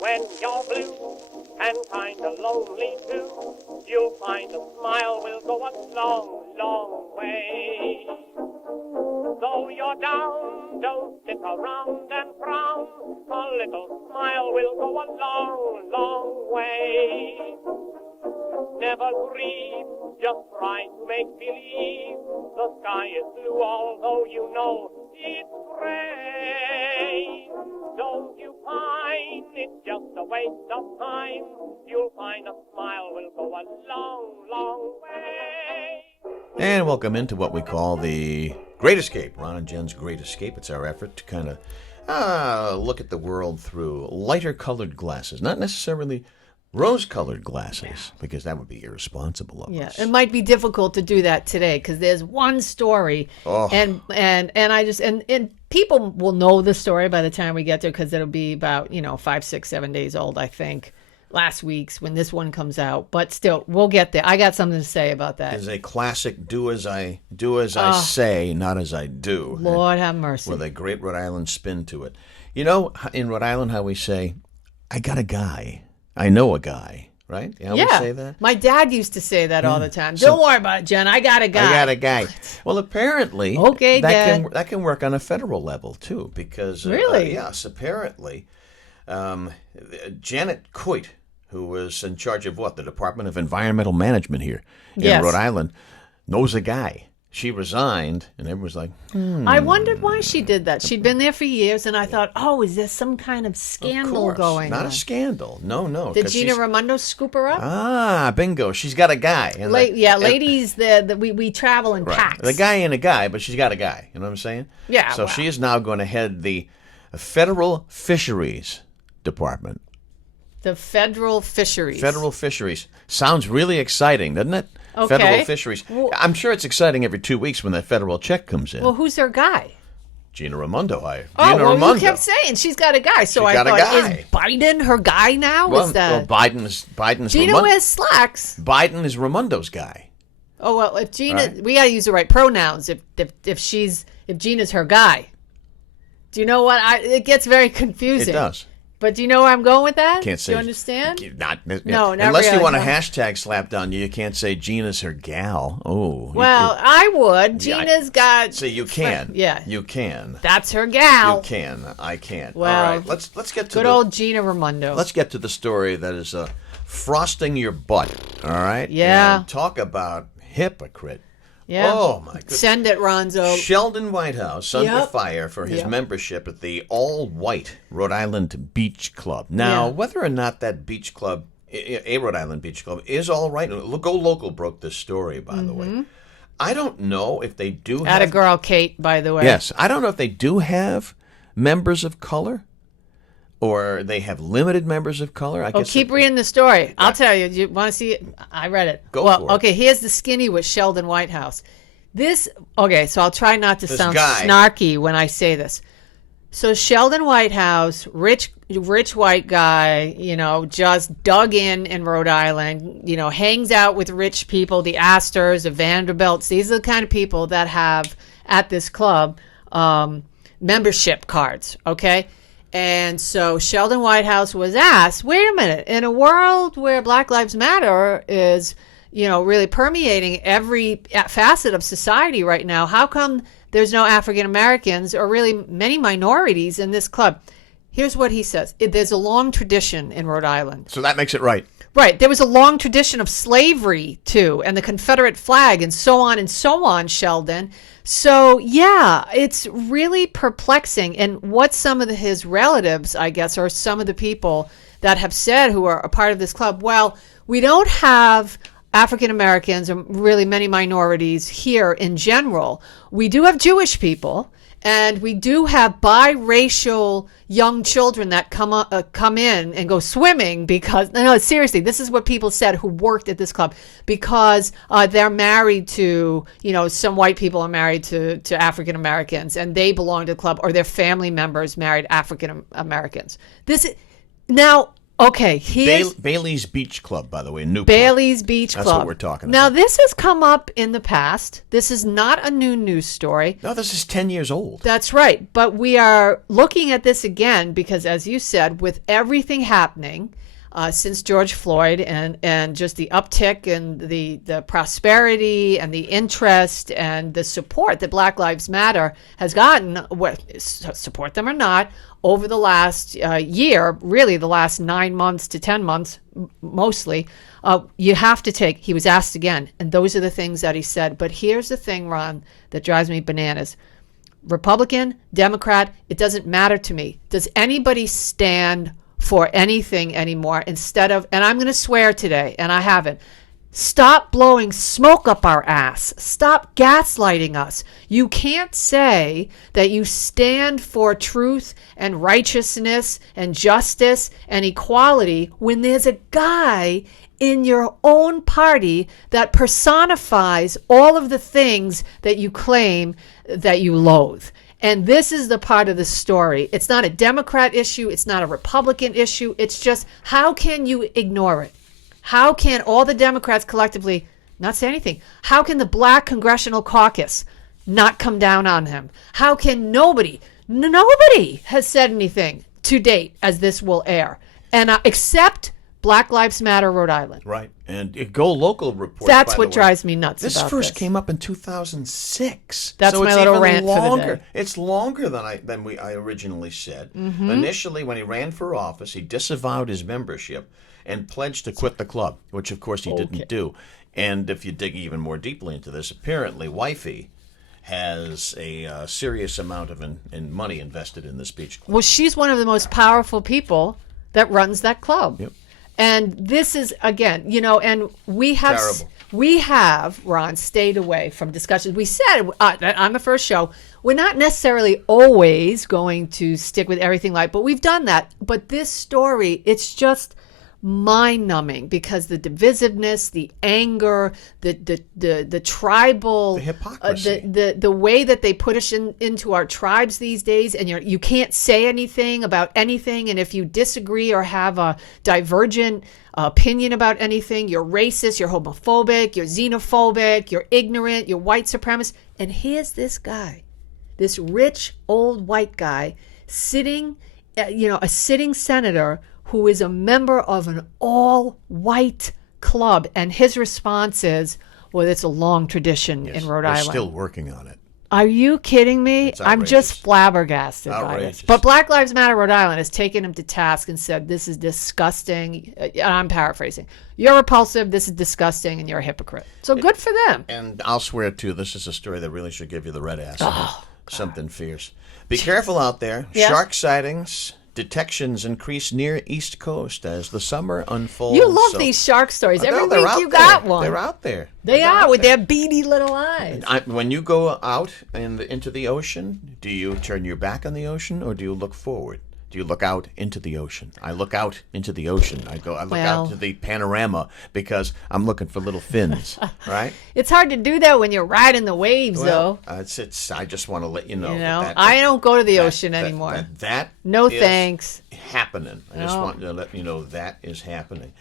When you're blue and kinda lonely too, you'll find a smile will go a long, long way. Though you're down, don't sit around and frown. A little smile will go a long, long way. Never grieve, just try to make believe the sky is blue, although you know it's gray. Don't you find it's just a waste of time? You'll find a smile will go a long, long way. And welcome into what we call the Great Escape. Ron and Jen's Great Escape. It's our effort to kind of look at the world through lighter colored glasses, not necessarily rose-colored glasses, because that would be irresponsible of us. It might be difficult to do that today because there's one story, and people will know the story by the time we get there because it'll be about 5, 6, 7 days old, I think. Last week's when this one comes out, but still, we'll get there. I got something to say about that. It's a classic do as I say, not as I do. Lord have mercy. With a great Rhode Island spin to it. You know, in Rhode Island, how we say, I got a guy. I know a guy, right? You know how we say that? My dad used to say that all the time. Don't worry about it, Jen. I got a guy. I got a guy. Well, apparently, that can work on a federal level, too, because... Really? Yes, apparently. Janet Coit, who was in charge of the Department of Environmental Management here in Rhode Island, knows a guy. She resigned, and everyone was like, I wondered why she did that. She'd been there for years, and I thought, is there some kind of scandal going on? Not a scandal. No. Did Gina Raimondo scoop her up? Ah, bingo. She's got a guy. And ladies, we travel in packs. The guy ain't a guy, but she's got a guy. You know what I'm saying? Yeah. So she is now going to head the Federal Fisheries Department. The Federal Fisheries. Federal Fisheries. Sounds really exciting, doesn't it? Okay. Federal Fisheries. Well, I'm sure it's exciting every 2 weeks when that federal check comes in. Well, who's their guy? Gina Raimondo. You kept saying she's got a guy. So I thought, is Biden her guy now? Biden's Gina wears slacks. Biden is Raimondo's guy. Oh, well, if Gina, we got to use the right pronouns if Gina's her guy. Do you know what? It gets very confusing. It does. But do you know where I'm going with that? Can't say. Do you understand? Not unless really, you want a hashtag slapped on you. You can't say Gina's her gal. Oh. Well, I would. Gina's got. See, you can. Yeah. You can. That's her gal. You can. I can't. Well, all right. Let's get to good old Gina Raimondo. Let's get to the story that is frosting your butt. All right. Yeah. And talk about hypocrite. Yeah. Oh, my goodness. Send it, Ronzo. Sheldon Whitehouse under fire for his membership at the all-white Rhode Island Beach Club. Now, whether or not that beach club, a Rhode Island Beach Club, is all right. Go Local broke this story, by the way. I don't know if they do have... Atta girl, Kate, by the way. Yes. I don't know if they do have members of color. Or they have limited members of color. I guess keep reading the story. I'll tell you. You want to see it? I read it. Go for it. Okay, here's the skinny with Sheldon Whitehouse. So I'll try not to sound snarky when I say this. So Sheldon Whitehouse, rich white guy, just dug in Rhode Island, hangs out with rich people, the Astors, the Vanderbilts. These are the kind of people that have, at this club, membership cards, okay? And so Sheldon Whitehouse was asked, wait a minute, in a world where Black Lives Matter is, really permeating every facet of society right now, how come there's no African Americans or really many minorities in this club? Here's what he says. There's a long tradition in Rhode Island. So that makes it right. Right. There was a long tradition of slavery, too, and the Confederate flag and so on, Sheldon. So, yeah, it's really perplexing. And what some of his relatives, I guess, or some of the people that have said who are a part of this club, well, we don't have African Americans or really many minorities here in general. We do have Jewish people. And we do have biracial young children that come in and go swimming because, no, seriously, this is what people said who worked at this club, because they're married to, some white people are married to African Americans and they belong to the club, or their family members married African Americans. Now, Okay, Bailey's Beach Club, by the way, Newport. Bailey's Beach Club. That's what we're talking now, about. Now, this has come up in the past. This is not a new news story. No, this is 10 years old. That's right. But we are looking at this again because, as you said, with everything happening since George Floyd and just the uptick and the prosperity and the interest and the support that Black Lives Matter has gotten, support them or not, over the last year, really the last 9 months to 10 months, mostly, you have to take, he was asked again, and those are the things that he said. But here's the thing, Ron, that drives me bananas. Republican, Democrat, it doesn't matter to me. Does anybody stand for anything anymore instead of, and I'm going to swear today, and I haven't, stop blowing smoke up our ass. Stop gaslighting us. You can't say that you stand for truth and righteousness and justice and equality when there's a guy in your own party that personifies all of the things that you claim that you loathe. And this is the part of the story. It's not a Democrat issue. It's not a Republican issue. It's just, how can you ignore it? How can all the Democrats collectively not say anything? How can the Black Congressional Caucus not come down on him? How can nobody has said anything to date as this will air, and except Black Lives Matter Rhode Island. Right. And Go Local report. That's what drives me nuts this about first came up in 2006. That's so my it's little even rant longer. for the day. It's longer than I originally said. Mm-hmm. Initially, when he ran for office, he disavowed his membership and pledged to quit the club, which, of course, he didn't do. And if you dig even more deeply into this, apparently, wifey has a serious amount of money invested in this beach club. Well, she's one of the most powerful people that runs that club. Yep. And this is, again, and we have, Ron, stayed away from discussions. We said on the first show, we're not necessarily always going to stick with everything but we've done that. But this story, it's just mind-numbing because the divisiveness, the anger, the tribal, the hypocrisy, the way that they put us into our tribes these days, and you can't say anything about anything, and if you disagree or have a divergent opinion about anything, you're racist, you're homophobic, you're xenophobic, you're ignorant, you're white supremacist. And here's this guy, this rich old white guy sitting, a sitting senator who is a member of an all-white club. And his response is, well, it's a long tradition in Rhode Island. We're still working on it. Are you kidding me? I'm just flabbergasted by this. But Black Lives Matter Rhode Island has taken him to task and said, this is disgusting. I'm paraphrasing. You're repulsive, this is disgusting, and you're a hypocrite. So good for them. And I'll swear, too, this is a story that really should give you the red ass. Something fierce. Be careful out there. Yeah. Shark sightings. Detections increase near East Coast as the summer unfolds. You love these shark stories. Every week you got one. They're out there. They are with their beady little eyes. When you go out into the ocean, do you turn your back on the ocean or do you look forward? Do you look out into the ocean? I look out into the ocean. I look out to the panorama because I'm looking for little fins, right? It's hard to do that when you're riding the waves, though. It's. I just want to let you know. I don't go to the ocean anymore. No thanks. Happening. I just want to let you know that is happening.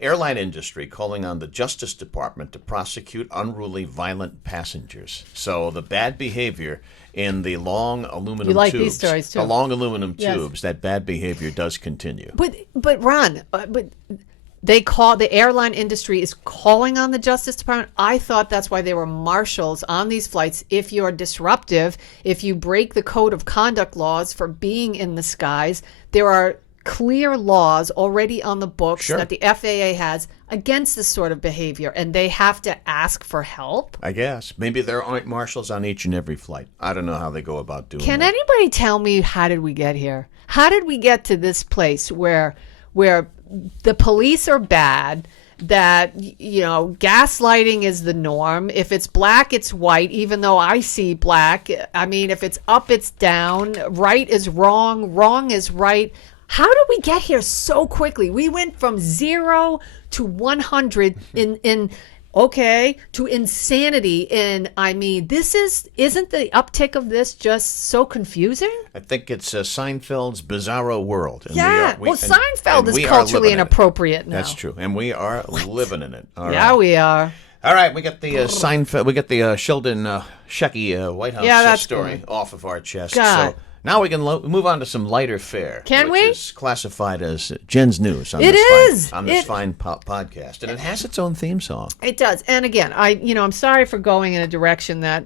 Airline industry calling on the Justice Department to prosecute unruly, violent passengers. So the bad behavior in the long aluminum tubes. These stories too. The long aluminum tubes, that bad behavior does continue. But Ron, the airline industry is calling on the Justice Department. I thought that's why there were marshals on these flights. If you're disruptive, if you break the code of conduct laws for being in the skies, there are clear laws already on the books that the FAA has against this sort of behavior, and they have to ask for help. I guess. Maybe there aren't marshals on each and every flight. I don't know how they go about doing Can that. Anybody tell me, how did we get here? How did we get to this place where the police are bad, that gaslighting is the norm? If it's black, it's white, even though I see black. I mean, if it's up, it's down. Right is wrong. Wrong is right. How did we get here so quickly? We went from 0 to 100 in okay, to insanity. And I mean, isn't the uptick of this just so confusing? I think it's Seinfeld's Bizarro World. And Seinfeld is culturally inappropriate now. That's true. And we are living in it. All right. We are. All right, we got the Seinfeld, we got the Sheldon Shecky White House story off of our chest. God. So now we can move on to some lighter fare. Can we? Which is classified as Jen's News on this fine podcast, and it has its own theme song. It does. And again, I'm sorry for going in a direction that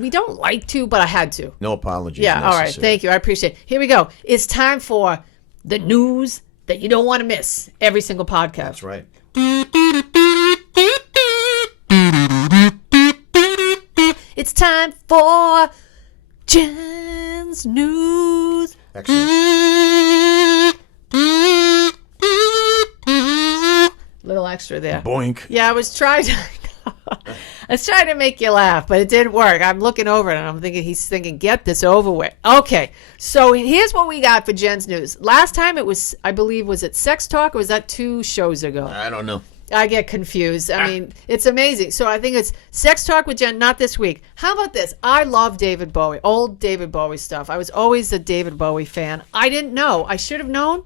we don't like to, but I had to. No apologies. Yeah. All right. Thank you. I appreciate it. Here we go. It's time for the news that you don't want to miss every single podcast. That's right. It's time for Jen's News. Excellent. Little extra there. Boink. Yeah, I was trying to make you laugh, but it didn't work. I'm looking over it and I'm thinking, he's thinking, get this over with. Okay, so here's what we got for Jen's News. Last time it was, I believe, was it Sex Talk or was that 2 shows ago? I don't know. I get confused. I mean, it's amazing. So I think it's Sex Talk with Jen, not this week. How about this? I love David Bowie, old David Bowie stuff. I was always a David Bowie fan. I didn't know. I should have known.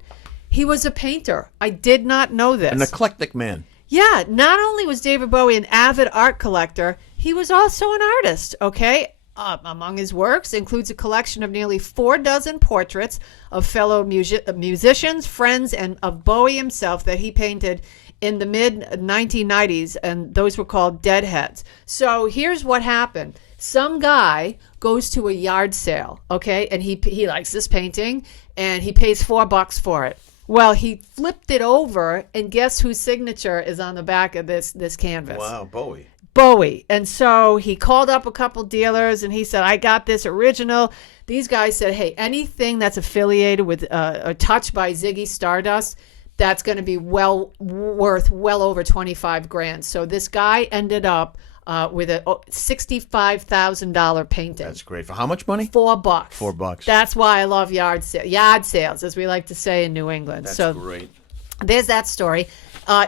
He was a painter. I did not know this. An eclectic man. Yeah. Not only was David Bowie an avid art collector, he was also an artist, okay? Among his works includes a collection of nearly 4 dozen portraits of fellow musicians, friends, and of Bowie himself that he painted in the mid-1990s, and those were called deadheads. So here's what happened. Some guy goes to a yard sale, okay, and he likes this painting, and he pays $4 for it. Well, he flipped it over, and guess whose signature is on the back of this canvas? Wow, Bowie. And so he called up a couple dealers, and he said, I got this original. These guys said, hey, anything that's affiliated with a touch by Ziggy Stardust, that's going to be worth well over $25,000. So this guy ended up with a $65,000 painting. That's great. For how much money? $4. $4. That's why I love yard sales, as we like to say in New England. That's great. There's that story.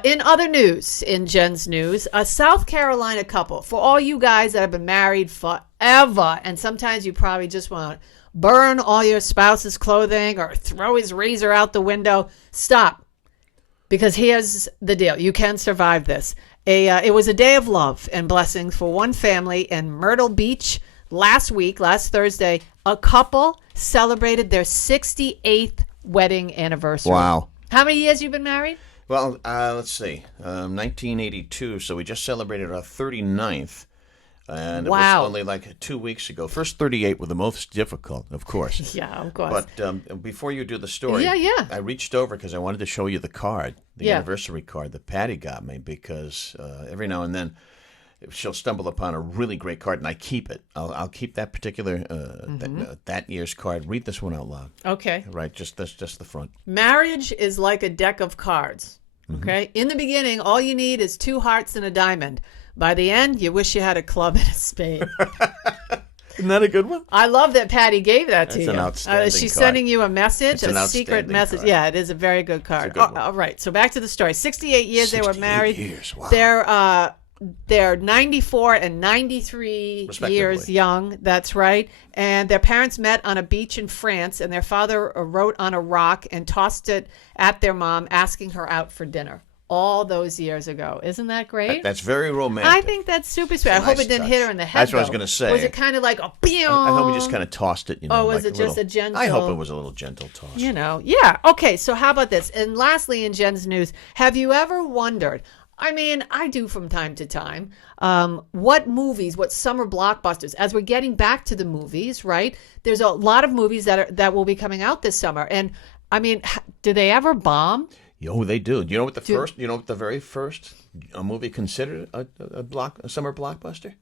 In other news, in Jen's News, a South Carolina couple, for all you guys that have been married forever, and sometimes you probably just want to burn all your spouse's clothing or throw his razor out the window, stop. Because here's the deal. You can survive this. It was a day of love and blessings for one family in Myrtle Beach last Thursday. A couple celebrated their 68th wedding anniversary. Wow. How many years you been married? Well, let's see. 1982, so we just celebrated our 39th. And it was only like 2 weeks ago. First 38 were the most difficult, of course. Yeah, of course. But before you do the story, I reached over because I wanted to show you the card, the anniversary card that Patty got me, because every now and then she'll stumble upon a really great card, and I keep it. I'll keep that particular that year's card. Read this one out loud. Okay. Right, just the front. Marriage is like a deck of cards. Okay. In the beginning, all you need is 2 hearts and a diamond. By the end, you wish you had a club and a spade. Isn't that a good one? I love that Patty gave that to you. That's an outstanding She's card. Sending you a message, a secret message. Card. Yeah, it is a very good card. All right, so back to the story. 68 years they were married. 68 years, wow. They're 94 and 93 years young. That's right. And their parents met on a beach in France, and their father wrote on a rock and tossed it at their mom, asking her out for dinner. All those years ago. Isn't that great? That's very romantic. I think that's super sweet. I hope it didn't hit her in the head. That's what I was going to say. Was it kind of like a pew? I hope we just kind of tossed it. Oh, was it just a gentle? I hope it was a little gentle toss. Yeah. Okay, so how about this? And lastly, in Jen's News, have you ever wondered, I mean, I do from time to time, what summer blockbusters, as we're getting back to the movies, right? There's a lot of movies that will be coming out this summer. And, I mean, do they ever bomb? Oh, they do. You know what the very first movie considered a summer blockbuster?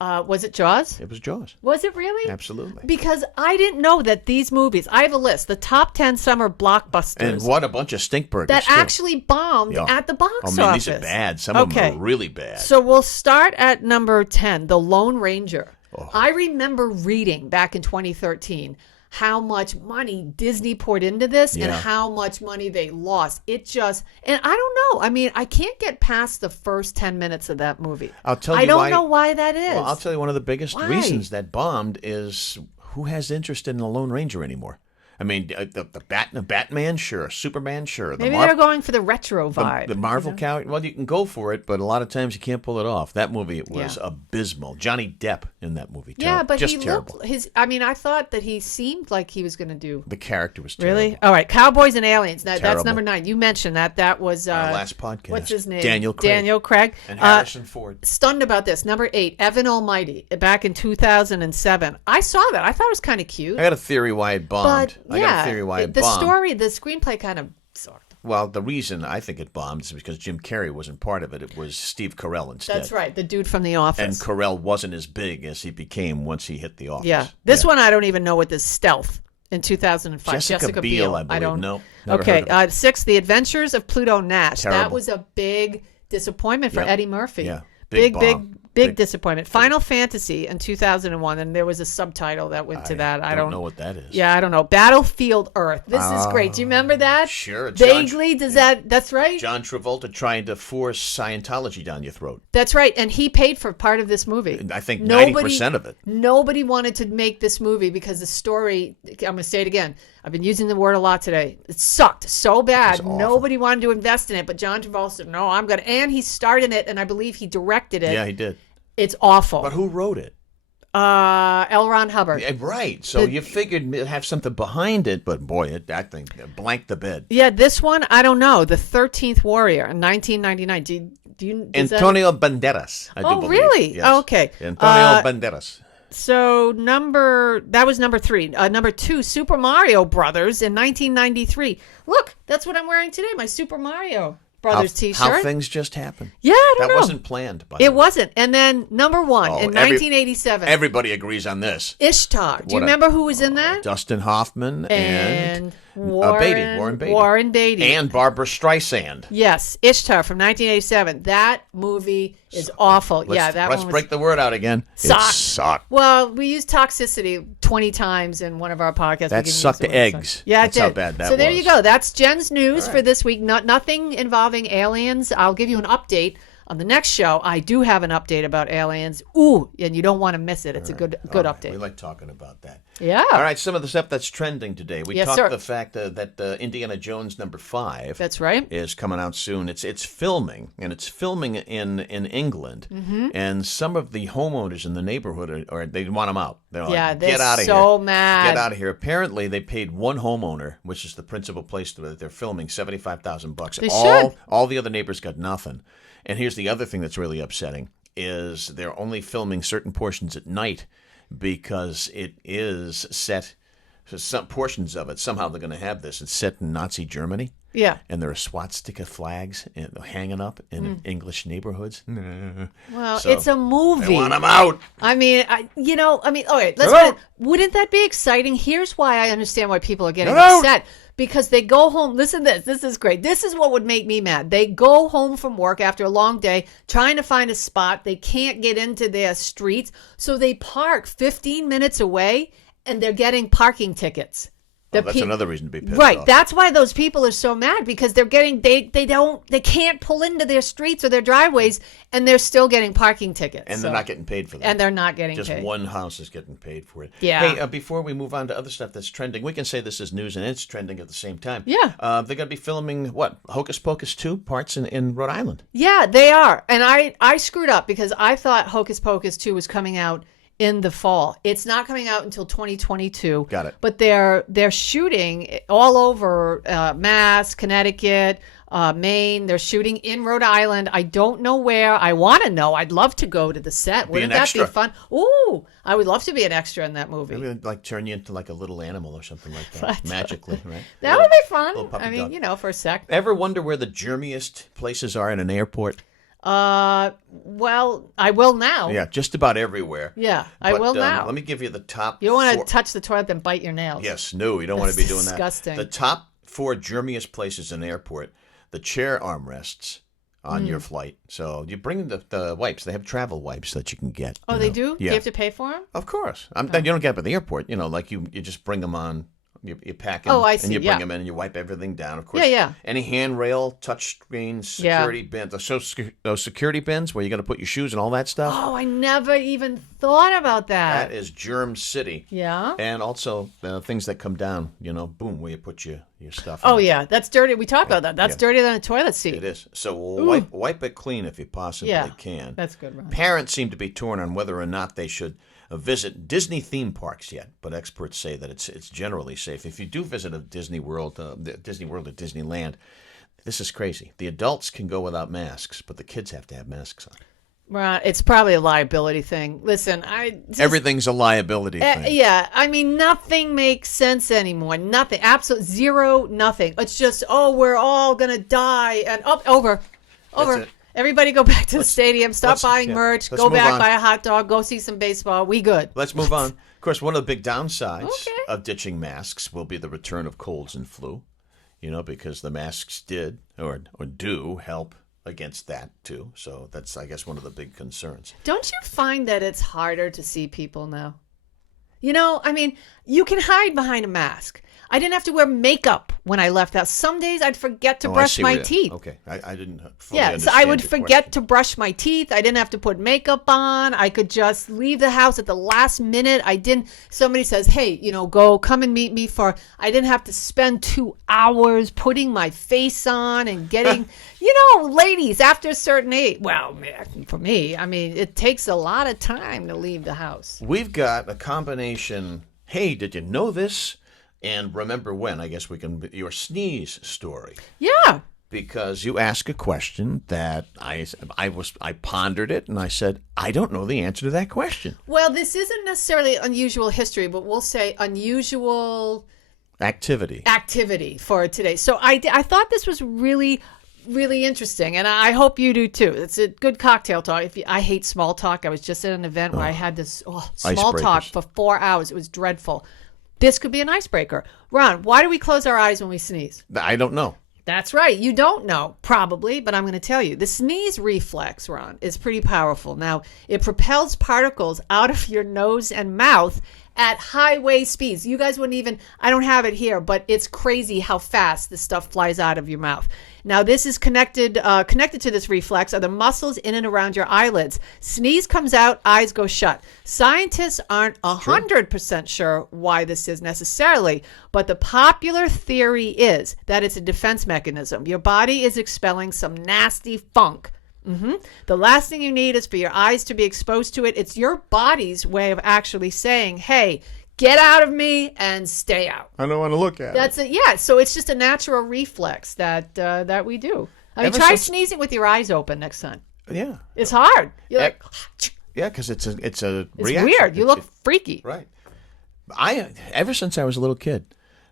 Was it Jaws? It was Jaws. Was it really? Absolutely. Because I didn't know that these movies, I have a list, the top 10 summer blockbusters. And what a bunch of stinkburgers. That actually bombed at the box office. These are bad. Some of them are really bad. So we'll start at number 10, The Lone Ranger. Oh. I remember reading back in 2013 how much money Disney poured into this and how much money they lost. It just, and I don't know. I mean, I can't get past the first 10 minutes of that movie. I'll tell you I don't know why that is. Well, I'll tell you one of the biggest reasons that bombed is who has interest in the Lone Ranger anymore? I mean, the Batman, sure. Superman, sure. Maybe they're going for the retro vibe. The Marvel character, well, you can go for it, but a lot of times you can't pull it off. That movie was abysmal. Johnny Depp in that movie. Yeah, but just he terrible. looked I thought that he seemed like he was going to do. The character was terrible. Really? All right, Cowboys and Aliens. That's number 9. You mentioned that. That was our last podcast. What's his name? Daniel Craig. And Harrison Ford. Stunned about this. Number 8, Evan Almighty, back in 2007. I saw that. I thought it was kind of cute. I got a theory why it bombed. I got a theory why it bombed. The screenplay kind of sucked. Well, the reason I think it bombed is because Jim Carrey wasn't part of it. It was Steve Carell instead. That's right, the dude from The Office. And Carell wasn't as big as he became once he hit The Office. Yeah. This one, I don't even know what this Stealth in 2005. Jessica Biel, I believe. I don't know. Okay, 6, The Adventures of Pluto Nash. Terrible. That was a big disappointment for Eddie Murphy. Yeah. Big disappointment. Final Fantasy in 2001, and there was a subtitle that went to that. I don't know what that is. Yeah, I don't know. Battlefield Earth. This is great. Do you remember that? Sure. Vaguely, that's right? John Travolta trying to force Scientology down your throat. That's right, and he paid for part of this movie. I think 90% of it. Nobody wanted to make this movie because the story, I'm going to say it again, I've been using the word a lot today. It sucked so bad. Nobody wanted to invest in it, but John Travolta said, no, I'm going to. And he starred in it, and I believe he directed it. Yeah, he did. It's awful. But who wrote it? L. Ron Hubbard. Yeah, right. So you figured it'd have something behind it, but boy, that thing blanked the bed. Yeah, this one, I don't know. The 13th Warrior in 1999. Do you Antonio Banderas, I do believe. Really? Yes. Oh, okay. Antonio Banderas. So that was number 3. Number 2, Super Mario Brothers in 1993. Look, that's what I'm wearing today, my Super Mario Brothers t-shirt. How things just happen. Yeah, I don't know. That wasn't planned. By the way. It wasn't. And then number 1 in 1987. Everybody agrees on this. Ishtar. Do you remember who was in that? Dustin Hoffman and Warren Beatty. Warren Beatty. And Barbara Streisand. Yes, Ishtar from 1987. That movie is awful. Let's break the word out again. Sucked. It sucked. Well, we used toxicity 20 times in one of our podcasts. That sucked eggs. Yeah, That's it did. how bad that was. So there you go. That's Jen's news for this week. Nothing involving aliens. I'll give you an update on the next show. I do have an update about aliens. Ooh, and you don't want to miss it. It's a good update. We like talking about that. Yeah. All right, some of the stuff that's trending today. We talked the fact that Indiana Jones number 5. That's right. Is coming out soon. It's filming, and it's filming in England. Mm-hmm. And some of the homeowners in the neighborhood they want them out. They're like, get out of here. So mad. Get out of here. Apparently, they paid one homeowner, which is the principal place that they're filming, $75,000. They should. All the other neighbors got nothing. And here's the other thing that's really upsetting is they're only filming certain portions at night because it is set, some portions of it, somehow they're going to have this. It's set in Nazi Germany. Yeah. And there are swastika flags hanging up in English neighborhoods. Well, it's a movie. They want them out. I mean, all right, wouldn't that be exciting? Here's why I understand why people are getting upset. Because they go home. Listen to this. This is great. This is what would make me mad. They go home from work after a long day trying to find a spot. They can't get into their streets. So they park 15 minutes away and they're getting parking tickets. That's another reason to be pissed off. That's why those people are so mad because they're getting they can't pull into their streets or their driveways and they're still getting parking tickets. And they're not getting paid for that. And they're not getting paid. Just one house is getting paid for it. Yeah. Hey, before we move on to other stuff that's trending, we can say this is news and it's trending at the same time. Yeah. They're going to be filming Hocus Pocus 2 parts in Rhode Island. Yeah, they are. And I screwed up because I thought Hocus Pocus 2 was coming out in the fall. It's not coming out until 2022. Got it. But they're shooting all over Mass, Connecticut, Maine. They're shooting in Rhode Island. I don't know where. I want to know. I'd love to go to the set. Wouldn't that be fun? Ooh, I would love to be an extra in that movie. Maybe turn you into a little animal or something like that. Magically, right? That would be fun. I mean, for a sec. Ever wonder where the germiest places are in an airport? Well, I will now. Yeah, just about everywhere. Yeah, I will now. Let me give you the top. You don't want to touch the toilet and bite your nails. Yes, no, you don't want to be doing disgusting. that. The top 4 germiest places in an airport: the chair armrests, on your flight. So you bring the wipes. They have travel wipes that you can get. Oh, they do? Yeah. Do you have to pay for them? Of course. You don't get them at the airport. Like you just bring them on. You pack them, I see. and you bring them in, and you wipe everything down. Of course, yeah. Any handrail, touch screen, security bins, those security bins where you got to put your shoes and all that stuff. Oh, I never even thought about that. That is germ city. Yeah. And also things that come down, boom, where you put your stuff. Oh, yeah, that's dirty. We talked about that. That's dirtier than a toilet seat. It is. So wipe it clean if you possibly can. That's good, Ron. Parents seem to be torn on whether or not they should visit Disney theme parks yet, but experts say that it's generally safe. If you do visit a Disney World or Disneyland, this is crazy. The adults can go without masks, but the kids have to have masks on. Right, it's probably a liability thing. Listen, everything's a liability thing. Yeah, I mean, nothing makes sense anymore. Nothing, absolute zero, nothing. It's just, we're all gonna die, and over. Everybody go back to the stadium, stop buying merch, go back, buy a hot dog, go see some baseball. We good. Let's move on. Of course, one of the big downsides of ditching masks will be the return of colds and flu, because the masks did or do help against that too. So that's, I guess, one of the big concerns. Don't you find that it's harder to see people now? I mean, you can hide behind a mask. I didn't have to wear makeup when I left out. Some days I'd forget to brush my teeth. Okay, I didn't fully understand so I would forget question. to brush my teeth. I didn't have to put makeup on. I could just leave the house at the last minute. Somebody says, hey, come and meet me I didn't have to spend 2 hours putting my face on and getting, ladies after a certain age. Well, for me, I mean, it takes a lot of time to leave the house. We've got a combination, hey, did you know this? And remember when, I guess your sneeze story. Yeah. Because you asked a question that I pondered it, and I said, I don't know the answer to that question. Well, this isn't necessarily unusual history, but we'll say unusual activity for today. So I thought this was really, really interesting, and I hope you do too. It's a good cocktail talk. I hate small talk. I was just at an event where I had this small talk for 4 hours. It was dreadful. This could be an icebreaker. Ron, why do we close our eyes when we sneeze? I don't know. That's right. You don't know, probably, but I'm going to tell you. The sneeze reflex, Ron, is pretty powerful. Now, it propels particles out of your nose and mouth at highway speeds. You guys wouldn't even, I don't have it here, but it's crazy how fast this stuff flies out of your mouth. Now, this is connected to this reflex are the muscles in and around your eyelids. Sneeze comes out, eyes go shut. Scientists aren't 100% sure why this is necessarily, but the popular theory is that it's a defense mechanism. Your body is expelling some nasty funk. The last thing you need is for your eyes to be exposed to it. It's your body's way of actually saying, hey, get out of me and stay out. I don't want to look at it. That's it. Yeah. So it's just a natural reflex that we do. I mean, try sneezing with your eyes open next time. Yeah. It's hard. You're like, yeah, because it's reaction. Weird. You look freaky. Right. Ever since I was a little kid,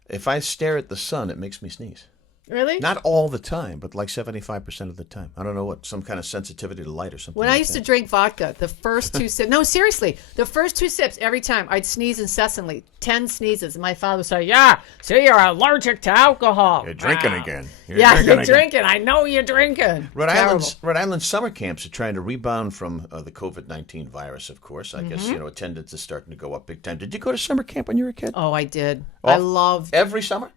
if I stare at the sun, it makes me sneeze. Really? Not all the time, but like 75% of the time. I don't know what, some kind of sensitivity to light or something. When I used to drink vodka, the first 2 sips, no, seriously, the first 2 sips, every time I'd sneeze incessantly, 10 sneezes. And my father would say, yeah, see, you're allergic to alcohol. You're drinking again. You're drinking. I know you're drinking. Rhode Island summer camps are trying to rebound from the COVID-19 virus, of course. I guess, attendance is starting to go up big time. Did you go to summer camp when you were a kid? Oh, I did. I loved every summer?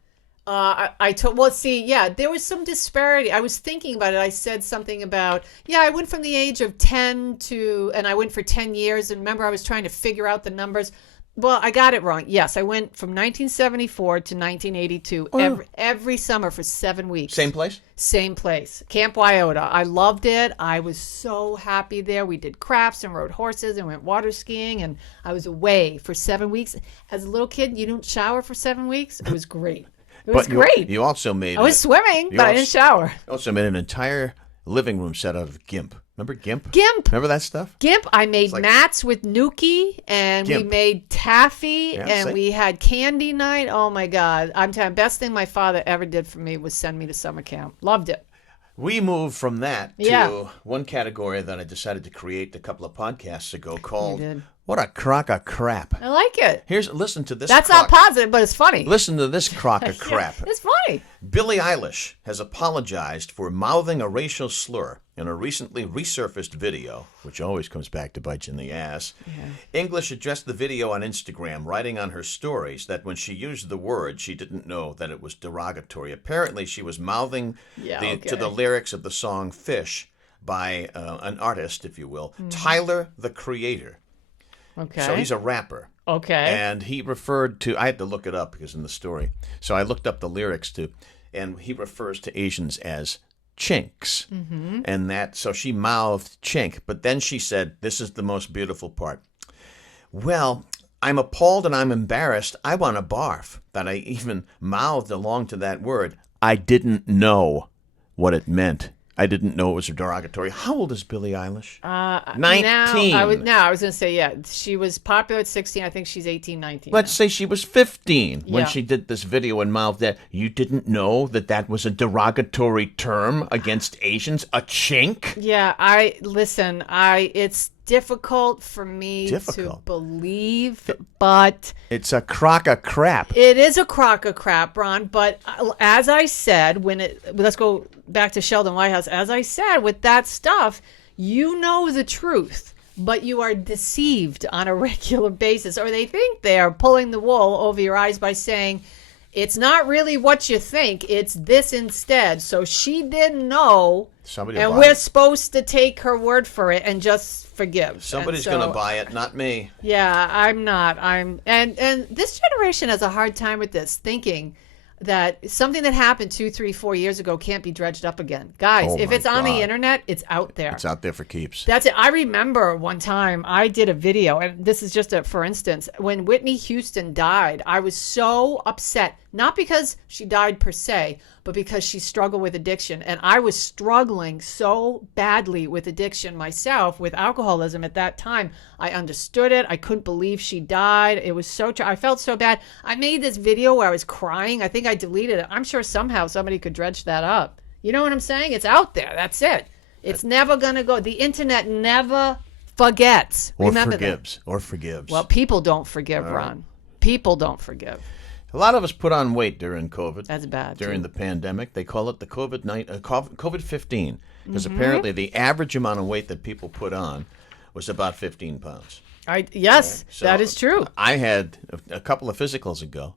There was some disparity. I was thinking about it. I said something about, I went from the age of 10 and I went for 10 years. And remember, I was trying to figure out the numbers. Well, I got it wrong. Yes, I went from 1974 to 1982 every summer for 7 weeks. Same place? Same place. Camp Wyoda. I loved it. I was so happy there. We did crafts and rode horses and went water skiing. And I was away for 7 weeks. As a little kid, you don't shower for 7 weeks. It was great. It was great. You also made... I was swimming, but I didn't shower. You also made an entire living room set out of GIMP. Remember GIMP? GIMP. Remember that stuff? GIMP. I made mats with Nuki, and we made taffy, and we had candy night. Oh, my God. I'm telling you, best thing my father ever did for me was send me to summer camp. Loved it. We moved from that to one category that I decided to create a couple of podcasts ago called What a crock of crap. I like it. Listen to this. That's not positive, but it's funny. Listen to this crock of crap. It's funny. Billie Eilish has apologized for mouthing a racial slur in a recently resurfaced video, which always comes back to bite you in the ass. Yeah. English addressed the video on Instagram, writing on her stories that when she used the word, she didn't know that it was derogatory. Apparently, she was mouthing to the lyrics of the song Fish by an artist, if you will, Tyler, the Creator. Okay. So he's a rapper. Okay. And he referred to, I had to look it up because in the story. So I looked up the lyrics and he refers to Asians as chinks. Mm-hmm. And so she mouthed chink, but then she said, this is the most beautiful part. Well, I'm appalled and I'm embarrassed. I want to barf that I even mouthed along to that word. I didn't know what it meant. I didn't know it was derogatory. How old is Billie Eilish? 19. I was going to say, yeah. She was popular at 16. I think she's 18, 19. Let's say she was 15 when she did this video and mouthed that. You didn't know that was a derogatory term against Asians? A chink? Yeah, it's difficult for me to believe, but it's a crock of crap. It is a crock of crap, Ron. But as I said, let's go back to Sheldon Whitehouse. As I said, with that stuff, you know the truth, but you are deceived on a regular basis, or they think they are pulling the wool over your eyes by saying, it's not really what you think. It's this instead. So she didn't know, and we're supposed to take her word for it and just forgive. Somebody's going to buy it, not me. Yeah, I'm not. And this generation has a hard time with this, thinking that something that happened 2, 3, 4 years ago can't be dredged up again. Guys, if it's on the internet, it's out there. It's out there for keeps. That's it. I remember one time I did a video, and this is just for instance, when Whitney Houston died, I was so upset, not because she died per se, but because she struggled with addiction. And I was struggling so badly with addiction myself, with alcoholism at that time. I understood it. I couldn't believe she died. It was I felt so bad. I made this video where I was crying. I think I deleted it. I'm sure somehow somebody could dredge that up. You know what I'm saying? It's out there. That's it. It's never going to go. The internet never forgets. Remember that. Or forgives. Well, people don't forgive, Ron. People don't forgive. A lot of us put on weight during COVID. That's bad. During the pandemic. They call it the COVID-15 because apparently the average amount of weight that people put on was about 15 pounds. Yes, so that is true. I had a couple of physicals ago.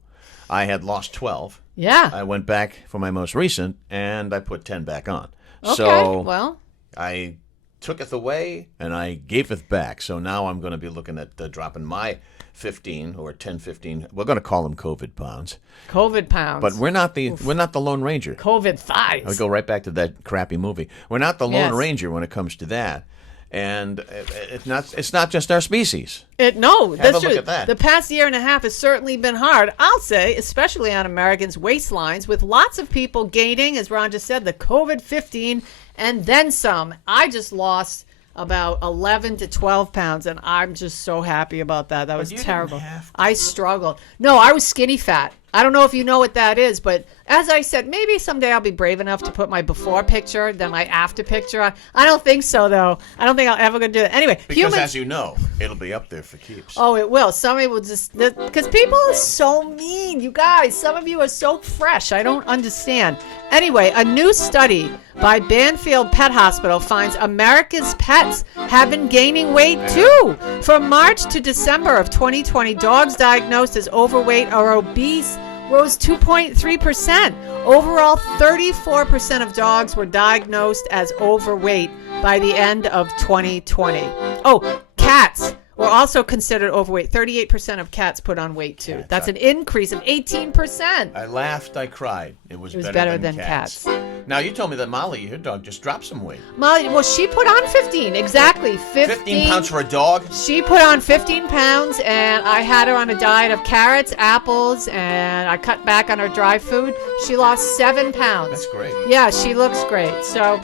I had lost 12. Yeah. I went back for my most recent, and I put 10 back on. Okay, so well. I tooketh away, and I gaveth back. So now I'm going to be looking at dropping my 15 or 10, 15. We're going to call them COVID pounds. COVID pounds. But we're not the Lone Ranger. COVID thighs. I'll go right back to that crappy movie. We're not the Lone Ranger when it comes to that. And it's not just our species. No, that's true. Look at that. The past year and a half has certainly been hard, I'll say, especially on Americans' waistlines, with lots of people gaining, as Ron just said, the COVID-15 and then some. I just lost about 11 to 12 pounds, and I'm just so happy about that. That was terrible. I struggled. No, I was skinny fat. I don't know if you know what that is, but as I said, maybe someday I'll be brave enough to put my before picture, then my after picture. I don't think so, though. I don't think I'll ever going to do that. Anyway. Because as you know, it'll be up there for keeps. Oh, it will. Somebody will just, because people are so mean. You guys, some of you are so fresh. I don't understand. Anyway, a new study by Banfield Pet Hospital finds America's pets have been gaining weight, too. From March to December of 2020, dogs diagnosed as overweight or obese rose 2.3%. Overall, 34% of dogs were diagnosed as overweight by the end of 2020. Oh, cats were also considered overweight. 38% of cats put on weight, too. That's an increase of 18%. I laughed, I cried. It was better than cats. Now, you told me that Molly, your dog, just dropped some weight. Molly, well, she put on 15. Exactly. 15 pounds for a dog? She put on 15 pounds, and I had her on a diet of carrots, apples, and I cut back on her dry food. She lost 7 pounds. That's great. Yeah, she looks great. So,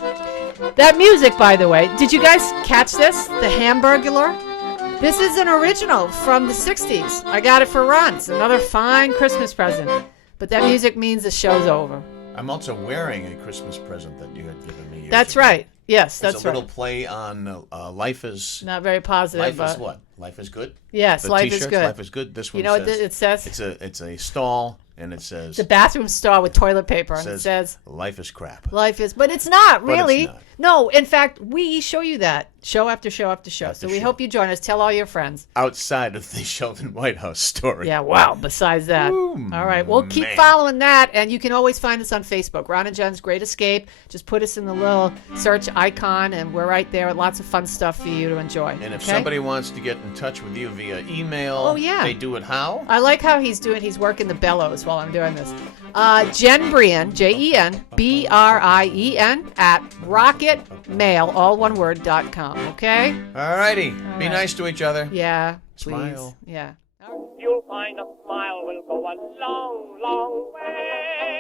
that music, by the way, did you guys catch this? The Hamburglar? This is an original from the 60s. I got it for Ron. It's another fine Christmas present. But that music means the show's over. I'm also wearing a Christmas present that you had given me. That's right. Yes, that's right. It's a little play on life is... Not very positive. Life is what? Life is good? Yes, life is good. Life is good. This one you know what it says? It's a stall, and it says... It's a bathroom stall with toilet paper, and it says... Life is crap. Life is... But it's not, really. But it's not. No, in fact, we show you that show after show after show. So we hope you join us. Tell all your friends. Outside of the Sheldon Whitehouse story. Yeah, wow. Besides that. Ooh, all right. Well, keep following that. And you can always find us on Facebook. Ron and Jen's Great Escape. Just put us in the little search icon, and we're right there. Lots of fun stuff for you to enjoy. And if somebody wants to get in touch with you via email, they do it how? I like how he's working the bellows while I'm doing this. Jen Brien, JenBrien, at rocketmail, all one word, .com, okay? All righty. Be nice to each other. Yeah, Smile. Please. Yeah. You'll find a smile will go a long, long way.